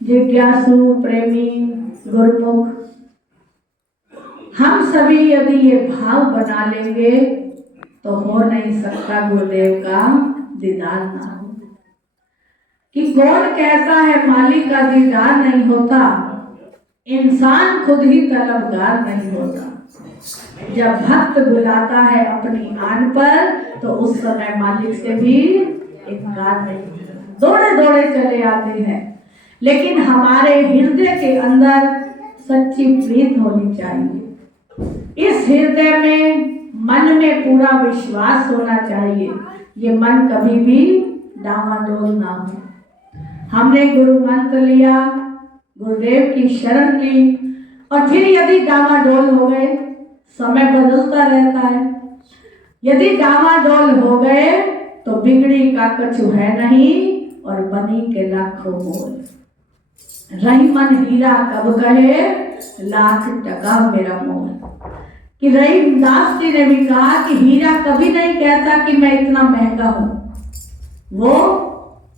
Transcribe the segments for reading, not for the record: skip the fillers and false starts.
जिज्ञासु, प्रेमी, गुरुमुख, हम सभी यदि ये भाव बना लेंगे तो हो नहीं सकता गुरुदेव का दीदार ना हो। कि कौन कहता है मालिक का दीदार नहीं होता, इंसान खुद ही तलबगार नहीं होता। जब भक्त बुलाता है अपनी आन पर तो उस समय मालिक से भी इनकार नहीं होता, दौड़े दौड़े चले आते हैं। लेकिन हमारे हृदय के अंदर सच्ची प्रीत होनी चाहिए। इस हृदय में, मन में पूरा विश्वास होना चाहिए। ये मन कभी भी डामाडोल ना हो। हमने गुरु मंत्र लिया, गुरुदेव की शरण ली, और फिर यदि डामाडोल हो गए, समय बदलता रहता है, यदि डामाडोल हो गए तो बिगड़ी का कछु है नहीं और बनी के लाखों मोल। रही मन हीरा कब कहे, लाख टका मेरा मोल। कि रहीमदास जी ने भी कहा कि हीरा कभी नहीं कहता कि मैं इतना महंगा हूं, वो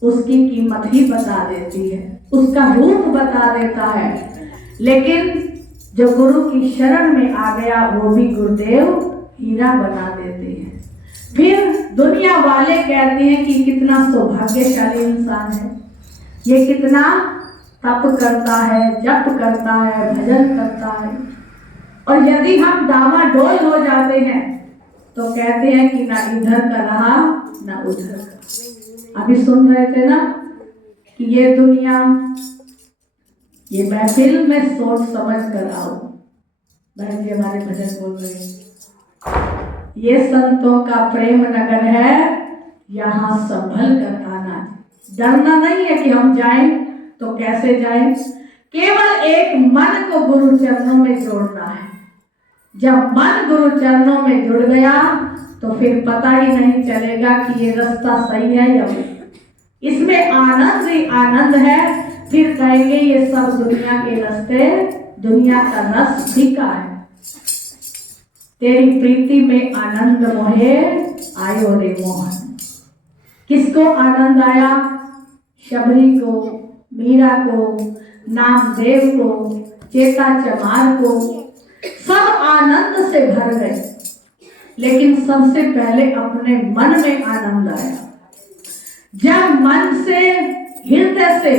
उसकी कीमत ही बता देती है, उसका रूप बता देता है। लेकिन जो गुरु की शरण में आ गया वो भी गुरुदेव हीरा बना देते हैं। फिर दुनिया वाले कहते हैं कि कितना सौभाग्यशाली इंसान है, ये कितना तप करता है, जप करता है, भजन करता है। और यदि हम डामाडोल हो जाते हैं तो कहते हैं कि ना इधर का रहा ना उधर का। अभी सुन रहे थे ना कि ये दुनिया, ये महफिल में सोच समझ कर आओ। बहन जी हमारे भजन बोल रहे हैं, ये संतों का प्रेम नगर है, यहाँ संभल कर आना। डरना नहीं है कि हम जाएं तो कैसे जाएं, केवल एक मन को गुरु चरणों में जोड़ना है। जब मन गुरु चरणों में जुड़ गया तो फिर पता ही नहीं चलेगा कि ये रास्ता सही है या नहीं। इसमें आनंद ही आनंद है। फिर कहेंगे ये सब दुनिया के रास्ते, दुनिया का रस फीका है। तेरी प्रीति में आनंद मोहे आयो रे मोहन। किसको आनंद आया? शबरी को, मीरा को, नामदेव को, चेता चमार को, सब आनंद से भर गए। लेकिन सबसे पहले अपने मन में आनंद आया। जब मन से, हृदय से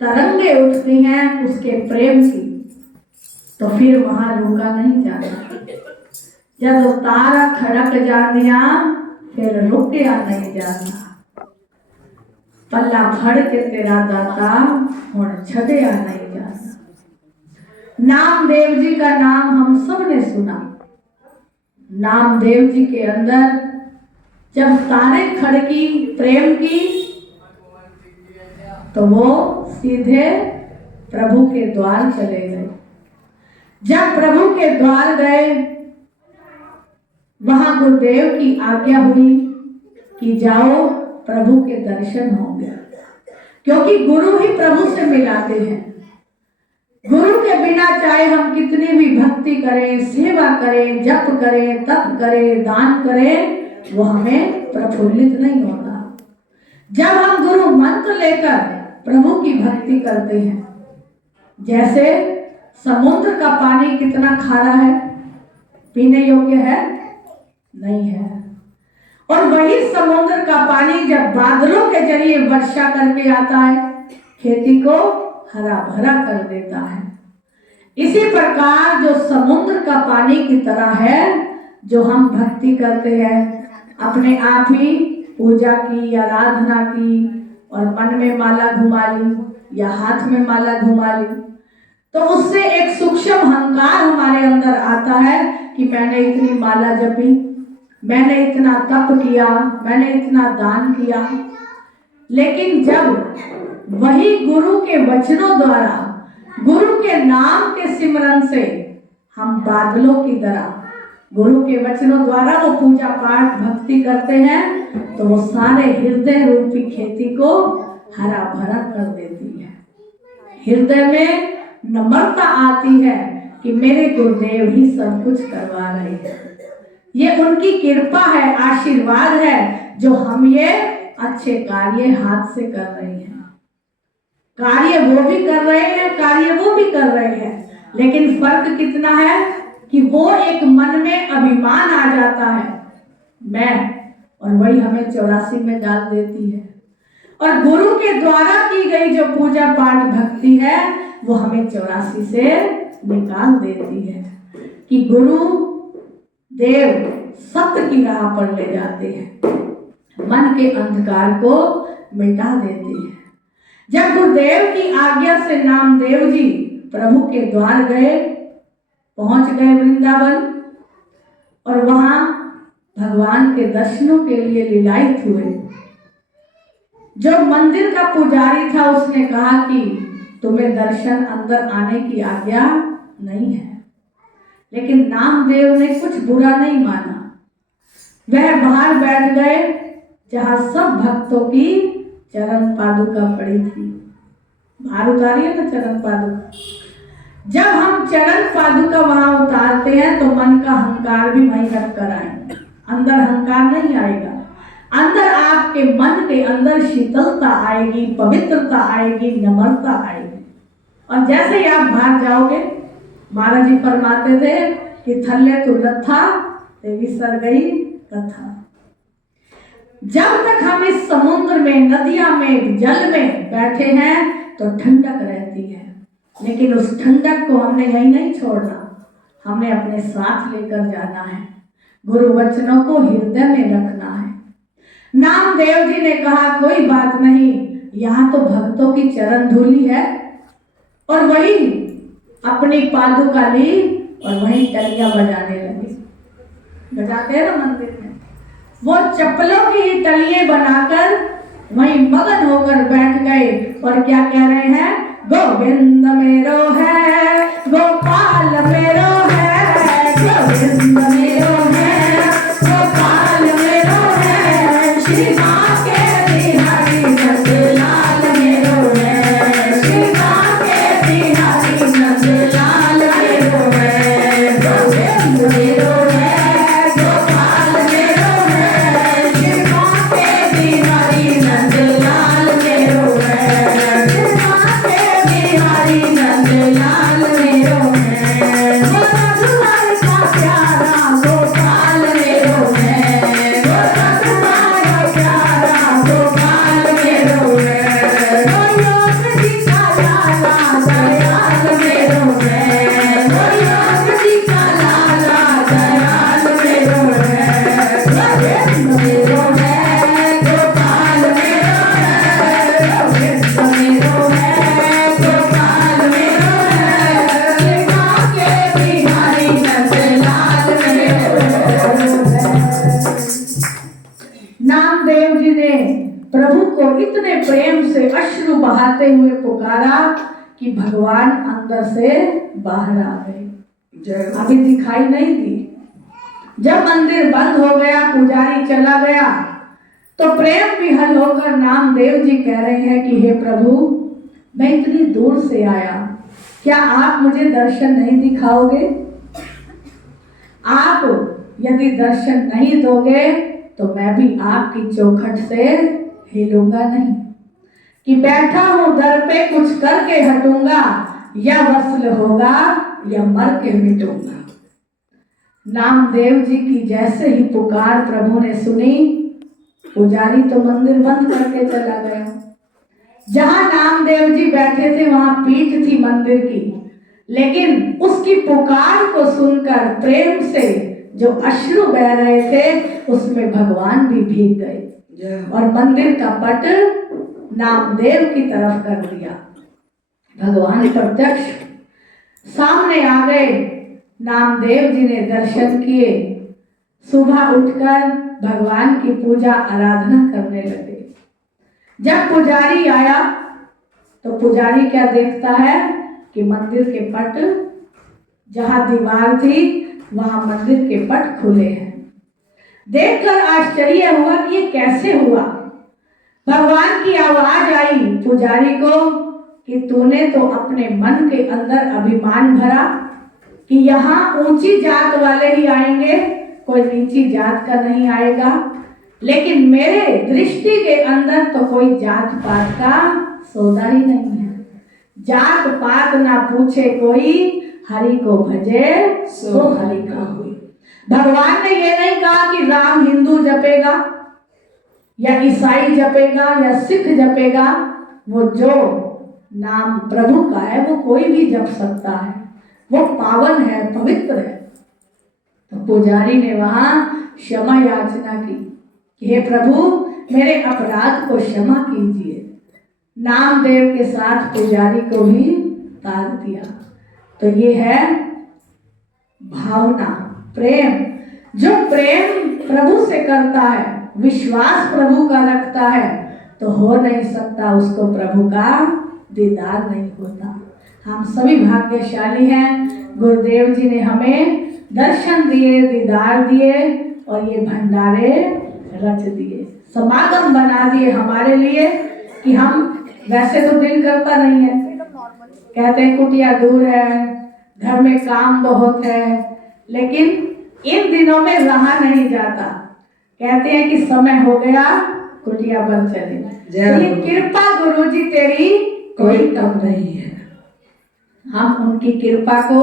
तरंगे उठती हैं उसके प्रेम की, तो फिर वहां रुका नहीं जाता। जब तारा खड़क जानिया फिर रुकया नहीं जाता। पल्ला फड़ के तेरा दाता हुण छड़या नहीं जाता। नामदेव जी का नाम हम सब ने सुना। नामदेव जी के अंदर जब तारे खड़की प्रेम की तो वो सीधे प्रभु के द्वार चले गए। जब प्रभु के द्वार गए वहां गुरुदेव की आज्ञा हुई कि जाओ प्रभु के दर्शन होंगे, क्योंकि गुरु ही प्रभु से मिलाते हैं। गुरु के बिना चाहे हम कितनी भी भक्ति करें, सेवा करें, जप करें, तप करें, दान करें, वो हमें प्रफुल्लित नहीं होता। जब हम गुरु मंत्र लेकर प्रभु की भक्ति करते हैं, जैसे समुद्र का पानी कितना खारा है, पीने योग्य है नहीं है, और वही समुद्र का पानी जब बादलों के जरिए वर्षा करके आता है, खेती को हरा भरा कर देता है। इसी प्रकार जो समुद्र का पानी की तरह है, जो हम भक्ति करते हैं, अपने आप ही पूजा की, आराधना की, और मन में माला घुमा ली या हाथ में माला घुमा ली, तो उससे एक सूक्ष्म अहंकार हमारे अंदर आता है कि मैंने इतनी माला जपी, मैंने इतना तप किया, मैंने इतना दान किया। लेकिन जब वही गुरु के वचनों द्वारा, गुरु के नाम के सिमरन से हम बादलों की तरह गुरु के वचनों द्वारा वो पूजा पाठ भक्ति करते हैं, तो वो सारे हृदय रूपी खेती को हरा भरा कर देती है। हृदय में नम्रता आती है कि मेरे गुरुदेव ही सब कुछ करवा रहे हैं, ये उनकी कृपा है, आशीर्वाद है, जो हम ये अच्छे कार्य हाथ से कर रहे हैं। कार्य वो भी कर रहे हैं, कार्य वो भी कर रहे हैं, लेकिन फर्क कितना है कि वो एक मन में अभिमान आ जाता है मैं, और वही हमें 84 में डाल देती है। और गुरु के द्वारा की गई जो पूजा पाठ भक्ति है वो हमें 84 से निकाल देती है कि गुरु देव सत्य की राह पर ले जाते हैं, मन के अंधकार को मिटा देते हैं। जब गुरुदेव की आज्ञा से नामदेव जी प्रभु के द्वार गए, पहुंच गए वृंदावन, और वहां भगवान के दर्शनों के लिए लीलायित हुए। जो मंदिर का पुजारी था उसने कहा कि तुम्हें दर्शन अंदर आने की आज्ञा नहीं है, लेकिन नामदेव ने कुछ बुरा नहीं माना। वह बाहर बैठ गए जहां सब भक्तों की चरण पादुका पड़ी थी। बाहर उतारिए ना चरण पादुका। जब हम चरण पादुका वहां उतारते हैं तो मन का अहंकार भी वहीं रख कर आएंगे, अंदर अहंकार नहीं आएगा। अंदर आपके मन के अंदर शीतलता आएगी, पवित्रता आएगी, नम्रता आएगी। और जैसे ही आप बाहर जाओगे, महाराज जी फरमाते थे कि थल्ले तो लथा देवी सर गई कथा। जब तक हम इस समुद्र में, नदियां में, जल में बैठे हैं तो ठंडक रहती है, लेकिन उस ठंडक को हमने यहीं नहीं छोड़ना, हमने अपने साथ लेकर जाना है। गुरु वचनों को हृदय में रखना है। नामदेव जी ने कहा कोई बात नहीं, यहाँ तो भक्तों की चरण धूली है, और वही अपनी पादुका ली और वही टलियां बजाने लगी। बजाते हैं ना मंदिर में, वो चप्पलों की ही टलियां बनाकर वहीं मगन होकर बैठ गए और क्या कह रहे हैं, गोविंद मेरो है, गोपाल मेरो है, गोविंद मेरो है, गोपाल मेरो है, श्री माँ के बिहारी नंदलाल मेरो है, श्री माँ के बिहारी नंदलाल मेरो है, गोविंद मेरो है, गोपाल मेरो है, श्री माँ के बिहारी नंदलाल मेरो है, श्री माँ के बिहारी नंदलाल मेरो है, गोरा तुम्हारा प्यारा गोपाल मेरो है, गोरा तुम्हारा प्यारा गोपाल मेरो है, गोयोग जी का लाला दयाल मेरो है, गोयोग जी का लाला दयाल मेरो है, गोविंद मेरो है, गोपाल मेरो है, गोविंद मेरो है, गोपाल मेरो है, श्री माँ के बिहारी नंदलाल मेरो है। नामदेव जी ने प्रभु को इतने प्रेम से अश्रु बहाते हुए पुकारा कि भगवान अंदर से बाहर आ गए, अभी दिखाई नहीं दी। जब मंदिर बंद हो गया, पुजारी चला गया, तो प्रेम विहल होकर नामदेव जी कह रहे हैं कि हे प्रभु, मैं इतनी दूर से आया, क्या आप मुझे दर्शन नहीं दिखाओगे? आप यदि दर्शन नहीं दोगे तो मैं भी आपकी चौखट से हिलूंगा नहीं, कि बैठा हूं दर पे कुछ करके हटूंगा, या वसूल होगा या मर के मिटूंगा। नामदेव जी की जैसे ही पुकार प्रभु ने सुनी, पुजारी तो मंदिर बंद करके चला गया। जहां नामदेव जी बैठे थे वहां पीठ थी मंदिर की, लेकिन उसकी पुकार को सुनकर प्रेम से जो अश्रु बह रहे थे उसमें भगवान भी भीग गए और मंदिर का पट नामदेव की तरफ कर दिया। भगवान प्रत्यक्ष सामने आ गए। नामदेव जी ने दर्शन किए, सुबह उठकर भगवान की पूजा आराधना करने लगे। जब पुजारी आया तो पुजारी क्या देखता है कि मंदिर के पट, जहां दीवार थी वहां मंदिर के पट खुले हैं। देखकर आश्चर्य हुआ कि ये कैसे हुआ। भगवान की आवाज आई पुजारी को कि तूने तो अपने मन के अंदर अभिमान भरा कि यहाँ ऊंची जात वाले ही आएंगे, कोई नीची जात का नहीं आएगा, लेकिन मेरे दृष्टि के अंदर तो कोई जात पात का सौदा ही नहीं है। जात पात ना पूछे कोई, हरि को भजे सो हरि का हुई। भगवान ने ये नहीं कहा कि राम हिंदू जपेगा या ईसाई जपेगा या सिख जपेगा। वो जो नाम प्रभु का है वो कोई भी जप सकता है, वो पावन है, पवित्र है। तो पुजारी ने वहां क्षमा याचना की कि हे प्रभु मेरे अपराध को क्षमा कीजिए। नामदेव के साथ पुजारी को भी तार दिया। तो ये है भावना, प्रेम। जो प्रेम प्रभु से करता है, विश्वास प्रभु का रखता है, तो हो नहीं सकता उसको प्रभु का दीदार नहीं होता। हम सभी भाग्यशाली हैं, गुरुदेव जी ने हमें दर्शन दिए, दीदार दिए और ये भंडारे रच दिए, समागम बना दिए हमारे लिए कि हम वैसे तो दिल करता नहीं है, कहते हैं कुटिया दूर है, घर में काम बहुत है, लेकिन इन दिनों में रहा नहीं जाता। कहते हैं कि समय हो गया कुटिया बन चले। ये कृपा गुरु जी तेरी कोई कम नहीं है। हम उनकी कृपा को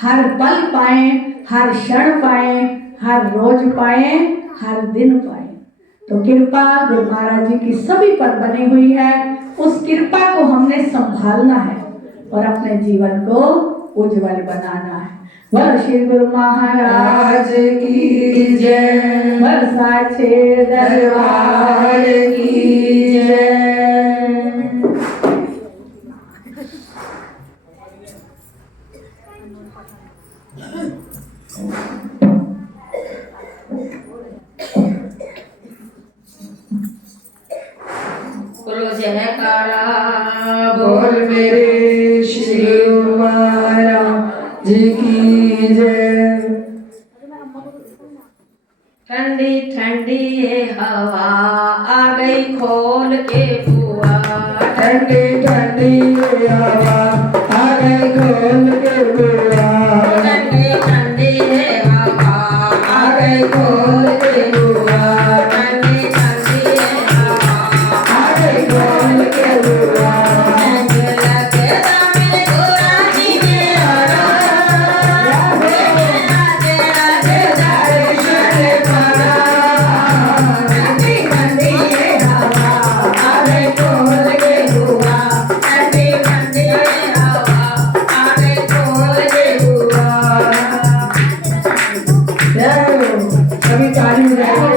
हर पल पाए, हर क्षण पाए, हर रोज पाए, हर दिन पाए। तो कृपा गुरु महाराज जी की सभी पर बनी हुई है। उस कृपा को हमने संभालना है और अपने जीवन को उज्जवल बनाना है। बोलो श्री गुरु महाराज की जय, बोलो साचे दरबार की जय। बोलो जयकारा बोल मेरे श्री गुरु महाराज जी की जय। ठंडी ठंडी ये हवा आ गई खोल के बुआ, ठंडी ठंडी ये हवा आ गई खोल के बुआ, ठंडी ठंडी ये हवा आ गई खोल के बुआ, ठंडी ठंडी ये हवा आ गई खोल के बुआ। लगे दामे गोरा जी में आरा, राधे राधे दर्शन पाना, ठंडी ठंडी ये हवा आ गई खोल के बुआ, ठंडी ठंडी ये हवा आ गई खोल के बुआ। सभी ताली बजाइए।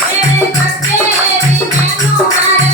मेरे बच्चे भी मैनू मारे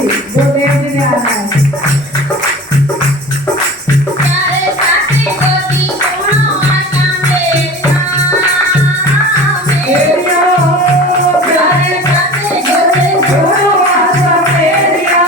जी गुरुदेव जी ने आना है। प्यारे साथी गोदी सुनो आशा मेरा मेरिया प्यारे साथी गोदी सुनो आशा मेरिया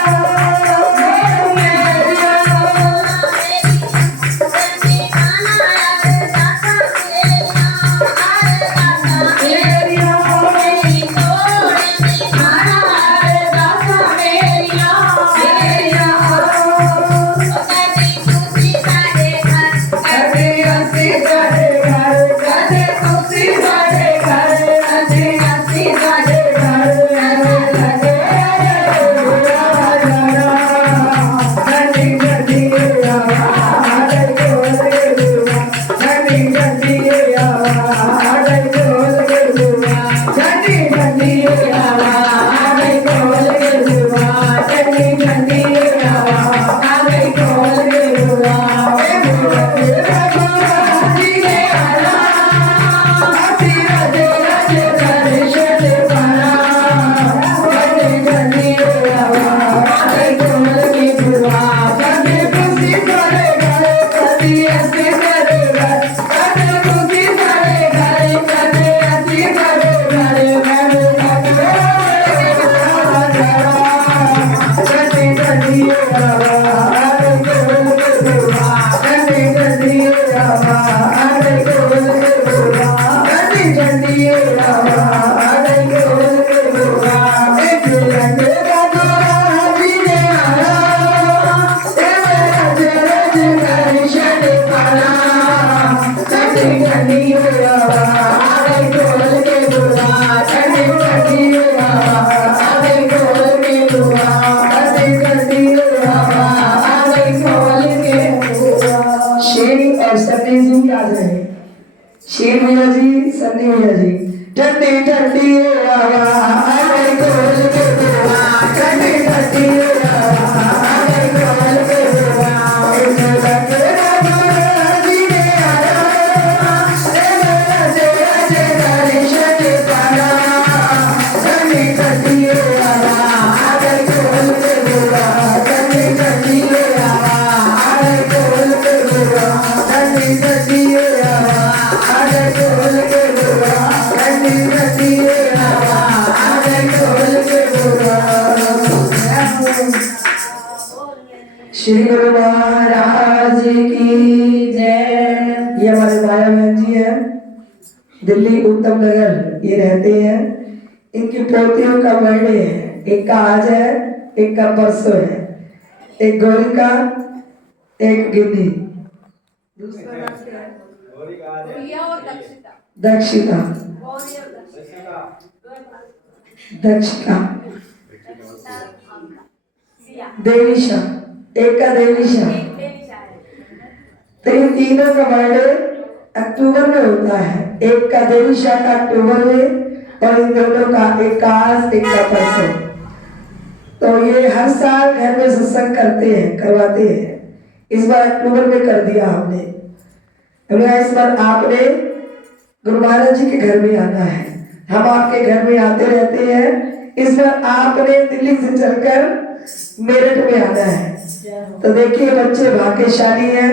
शेर भैया जी, सन्नी भैया जी। ठंडी ठंडी हवा आ गई खोल के दुआ, ठंडी ठंडी हवा आ गई खोल के दुआ, इसे लगे जी ने आया, रजे रजे दर्शन पाया, ठंडी ठंडी हवा आ गई खोल के दुआ, ठंडी ठंडी हवा आ गई खोल के दुआ, ठंडी ठंडी हवा श्री गुरु महाराज की जय। ये हमारे माया बहन जी हैं, दिल्ली उत्तम नगर ये रहते हैं। इनकी पोतियों का बर्थडे है, एक का आज है, एक का परसों है। एक गौरी का, एक गिन्नी, दूसरा नाम क्या है? दक्षिता, दक्षिता, देवीशा, एक का देवीशा। तो इन तीनों का बर्थडे अक्टूबर में होता है। एक का देवीशा का अक्टूबर में और इन दोनों का एक का आज, एक का परसों। तो ये हर साल घर में सत्संग करते हैं, करवाते हैं। इस बार अक्टूबर में कर दिया हमने। इस बार आपने गुरु महाराज जी के घर में आना है। हम आपके घर में आते रहते हैं। इस बार आपने दिल्ली से चलकर मेरठ में आना है। तो देखिए बच्चे भाग्यशाली हैं,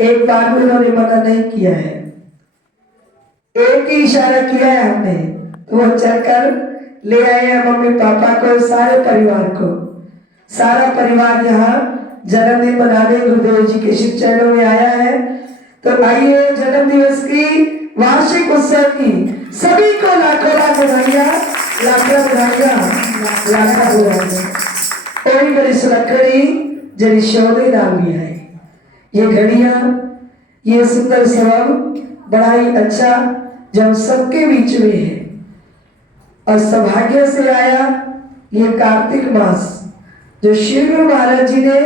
एक बार भी उन्होंने मना नहीं किया है। एक ही इशारा किया है हमने, तो वो चलकर ले आए हैं मम्मी पापा को, सारे परिवार को। सारा परिवार यहाँ जन्मदिन मनाने गुरुदेव जी के शिव चरणों में आया है। तो आइए जन्म दिवस की वार्षिक उत्सव की सभी को लाखों लाख बधाइयां, लाखों बधाइयां, लाखों बधाइयां। कोई बड़ी सुरक्षणी जरी शोधे नाम भी है। ये घड़ियां, ये सुंदर स्वभाव बड़ा ही अच्छा जब सबके बीच में है। और सौभाग्य से आया ये कार्तिक मास, जो श्री गुरु महाराज जी ने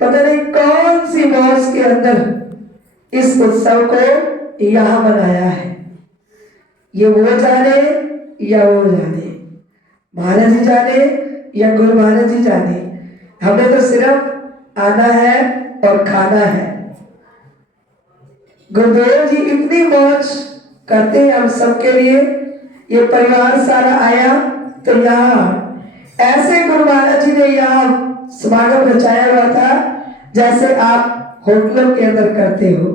पता नहीं कौन सी मास के अंदर इस उत्सव को यहाँ मनाया है। ये वो जाने या वो जाने, महाराज जी जाने या गुरु महाराज जी जाने। हमें तो सिर्फ आना है और खाना है। गुरुदेव जी इतनी मौज करते हैं हम सबके लिए। ये परिवार सारा आया तो यहाँ ऐसे गुरु महाराज जी ने यहाँ समागम रचाया हुआ था जैसे आप होटलों के अंदर करते हो।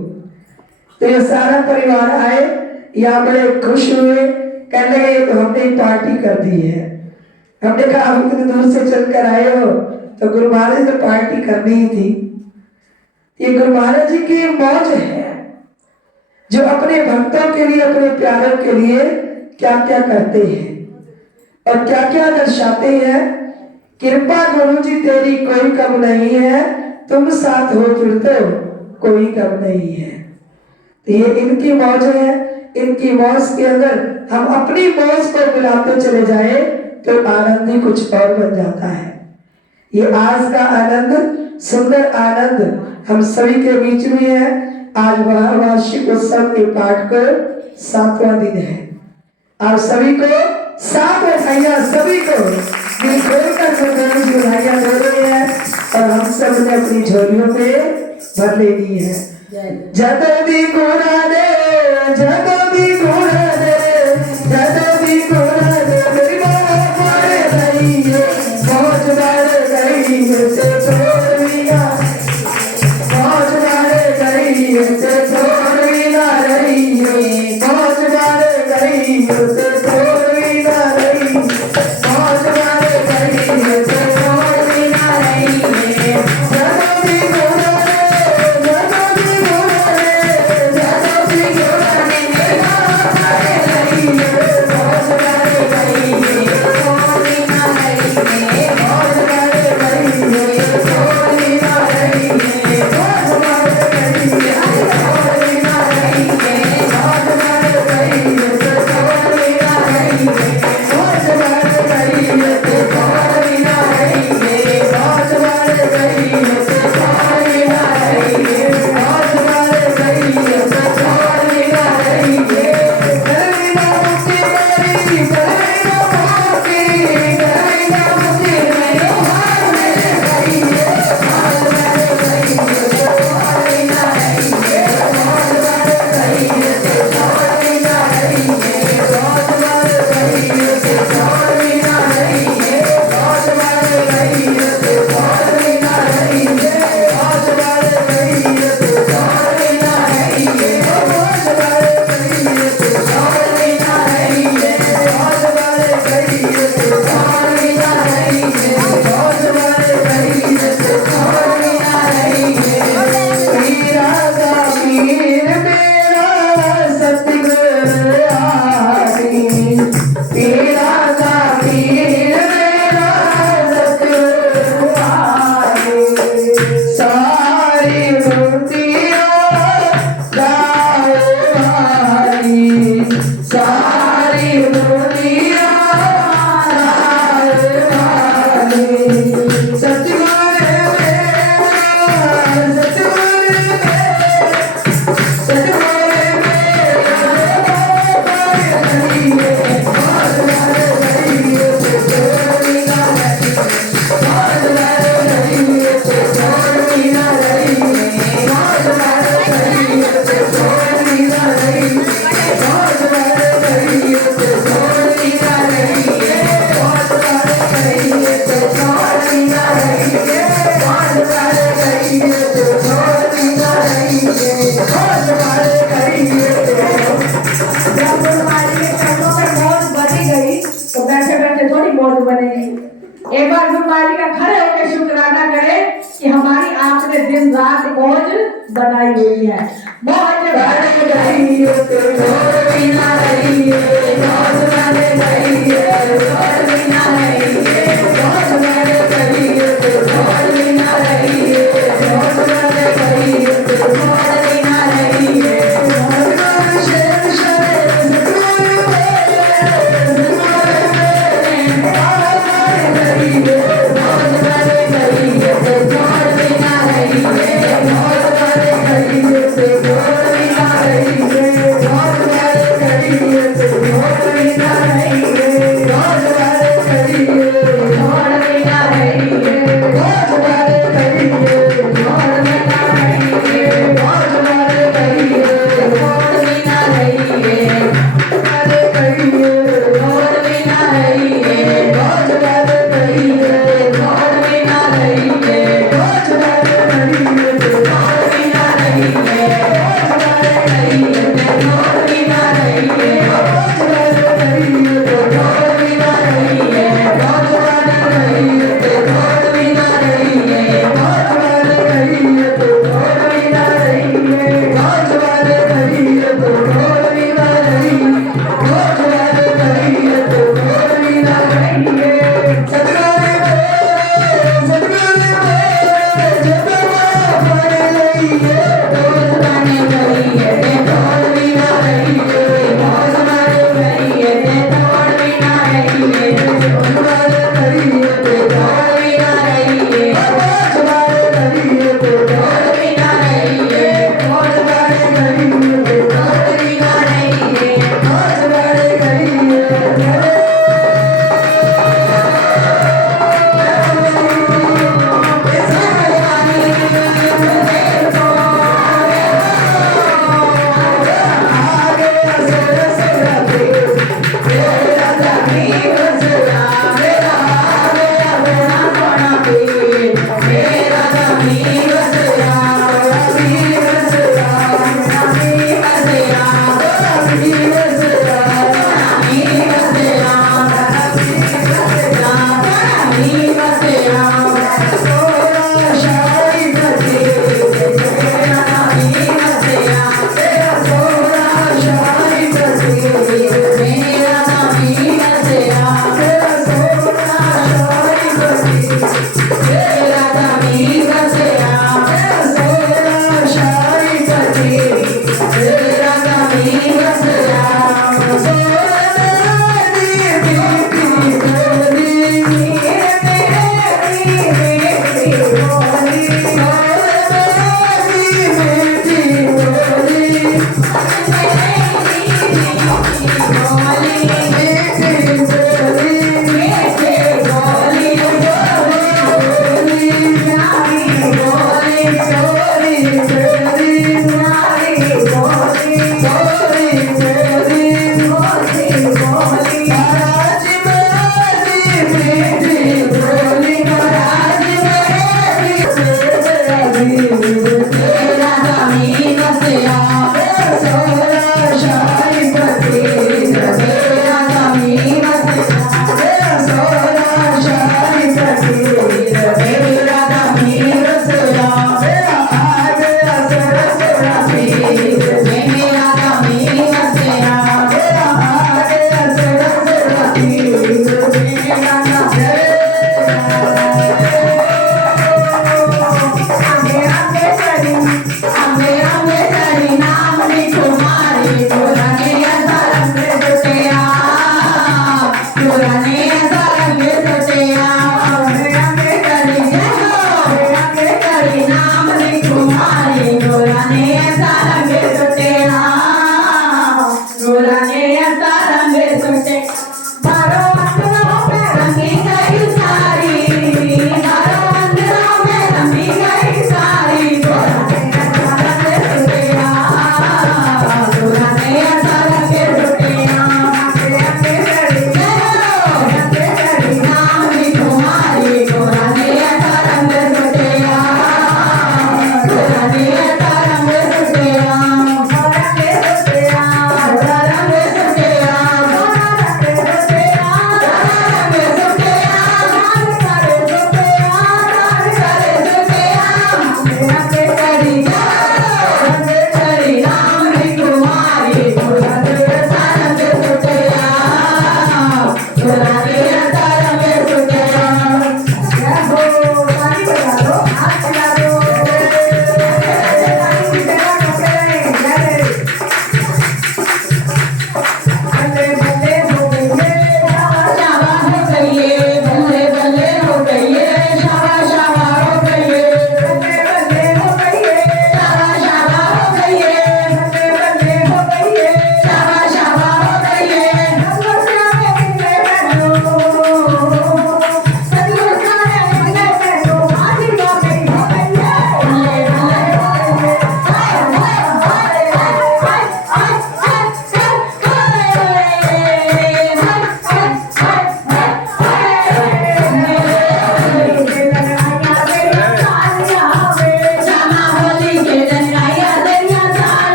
तो ये सारा परिवार आए, यहाँ बड़े खुश हुए, कहने लगे ये तो हमने ही पार्टी कर दी है। हमने कहा आप इतने दूर से चलकर आए हो तो गुरु महाराज जी तो पार्टी करनी ही थी। ये गुरु महाराज जी की मौज है जो अपने भक्तों के लिए, अपने प्यारों के लिए क्या क्या करते हैं और क्या क्या दर्शाते हैं। कृपा गुरु जी तेरी कोई कम नहीं है, तुम साथ हो फिर तो कोई कम नहीं है। तो ये इनकी मौज है, इनकी मौज के अंदर हम अपनी मौज को मिलाते चले जाए तो आनंद ही कुछ और बन जाता है। ये आज का आनंद, सुंदर आनंद हम सभी के बीच में है। आज वार्षिक उत्सव के पाठ को 7वां दिन है। आप सभी को 7 बधाइयां, सभी को दिल खोलकर बधाइयां दे रहे हैं और हम सब ने अपनी झोलियों पे भर लेनी है। जब भी गुणा दे, जब भी गुणा दे, जब भी गुणा दे, मेरी माँ मारे रही है, मौज मारे गई है से छोड़िया, मौज मारे गई है से छोड़ी ना रही है, मौज मारे गई है से छोड़ी ना रही, मौज मारे गई है से छोड़ी ना रही है। जब भी गुणा दे, जब भी गुणा दे, जब भी गुणा दे, मेरी माँ मारे रही है, मौज मारे गई है छोड़ी ना रही है, मौज मारे गई है छोड़ी ना रही है, मौज मारे गई है छोड़ी ना रही है, मौज मारे गई है छोड़ी ना रही है, मौज मारे गई है छोड़ी ना रही है, मौज मारे गई है छोड़ी ना रही है, मौज मारे गई है छोड़ी ना रही है। करनी ना मुक्ति मेरी, करनी ना मुक्ति, करनी ना मुक्ति मेरी, हाथ मेरे गई है, हाथ मेरे गई है छोड़ी ना रही है, हाथ मेरे गई है छोड़ी ना रही है, हाथ मेरे गई है छोड़ी ना रही है, हाथ मेरे गई है छोड़ी ना रही है, हाथ मेरे गई है छोड़ी ना रही है, हाथ मेरे गई है छोड़ी ना रही है, हाथ मेरे गई है छोड़ी ना रही है, हाथ मेरे गई है छोड़ी ना रही है। पीरा दा पीर मेरा सतगुर आदि, पीरा दा पीर मेरा सतगुर आदि, सारी मूर्तियां गाए वाली, सारी मूर्तियां गाए वाली, सतगुर मेरा, सतगुर तो बैठे बैठे थोड़ी मौज बनेगी। एक बार गुरु महाराज का खड़े होकर शुक्राना करें कि हमारी आपने दिन रात मौज बनाई हुई है। मौज बन गई है तो छोड़ी ना रही है, मौज बन गई है तो छोड़ी ना रही है, मौज बन गई है तो छोड़ी ना रही है, मौज बन गई है तो छोड़ी ना रही है। शेर शेर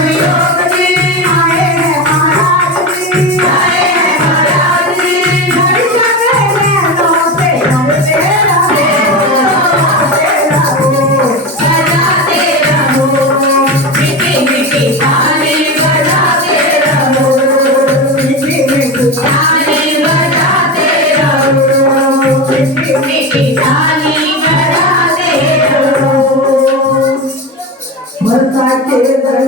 हरिओम